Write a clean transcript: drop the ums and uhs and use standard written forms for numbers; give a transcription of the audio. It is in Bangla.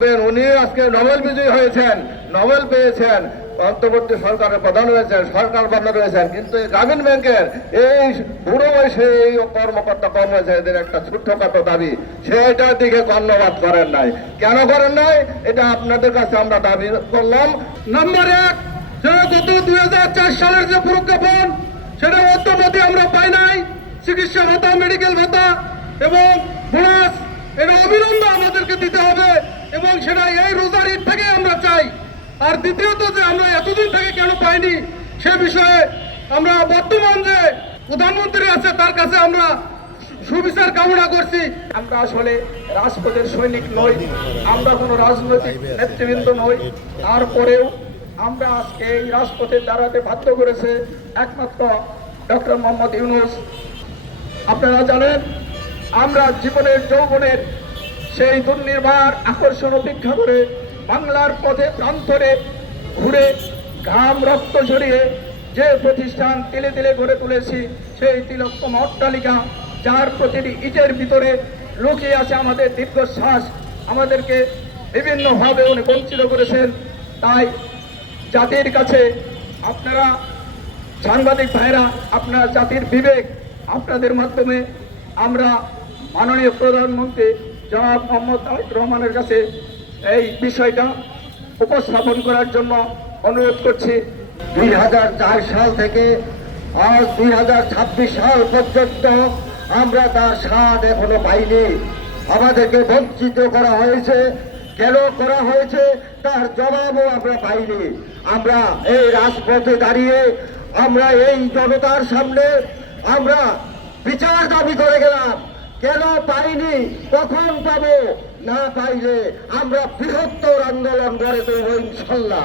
উনি আজকে নোবেল বিজয়ী হয়েছেন, নোবেল পেয়েছেন, অন্তর্বর্তী সরকারের প্রধান হয়েছেন, সরকার প্রধান হয়েছেন, কিন্তু গ্রামীণ ব্যাংকের এই বুড়ো বয়সে এই কর্মকর্তা কর্মচারীদের একটা ছোট্টখাটো দাবি, সেটার দিকে কর্ণপাত করেন নাই। কেন করেন নাই এটা আপনাদের কাছে আমরা দাবি করলাম। নাম্বার 1, সেটা গত 2004 সালের যে প্রজ্ঞাপন, সেটা অদ্যবধি আমরা পাই নাই। চিকিৎসা ভাতা, মেডিকেল ভাতা এবং বোনাস, এটা অবিলম্বে আমাদেরকে দিতে হবে এবং সেটা এই রোজার ঈদ থেকে আমরা চাই। আর দ্বিতীয়ত, যে আমরা এতদিন থেকে কেন পাইনি সে বিষয়ে আমরা বর্তমান যে প্রধানমন্ত্রী আছে তার কাছে আমরা সুবিচার কামনা করছি। আমরা আসলে রাজপথের সৈনিক নই, আমরা কোনো রাজনৈতিক নেতৃবৃন্দ নই, তারপরেও আমরা আজকে এই রাজপথে দাঁড়াতে বাধ্য করেছে একমাত্র ডক্টর মোহাম্মদ ইউনূস। আপনারা জানেন, আমরা জীবনের যৌবনের সেই দুর্নির্বার আকর্ষণ উপেক্ষা করে বাংলার পথে প্রান্তরে ঘুরে ঘাম রক্ত ঝরিয়ে যে প্রতিষ্ঠান তিলে তিলে গড়ে তুলেছি, সেই তিলকতম অট্টালিকা, যার প্রতিটি ইটের ভিতরে লুকিয়ে আছে আমাদের দীর্ঘশ্বাস, আমাদেরকে বিভিন্নভাবে উনি বঞ্চিত করেছেন। তাই জাতির কাছে আপনারা সাংবাদিক ভাইরা, আপনার জাতির বিবেক, আপনাদের মাধ্যমে আমরা মাননীয় প্রধানমন্ত্রী জনাব মোহাম্মদ তারেক রহমানের কাছে এই বিষয়টা উপস্থাপন করার জন্য অনুরোধ করছি। 2004 সাল থেকে আজ 2026 সাল পর্যন্ত আমরা তার স্বাদ এখনো পাইনি। আমাদেরকে বঞ্চিত করা হয়েছে। কেন করা হয়েছে তার জবাবও আমরা পাইনি। আমরা এই রাজপথে দাঁড়িয়ে আমরা এই জনতার সামনে আমরা বিচার দাবি করে গেলাম। কেন পাইনি, কখন পাবো, না পাইলে আমরা বৃহত্তর আন্দোলন গড়ে তুলব ইনশাল্লাহ।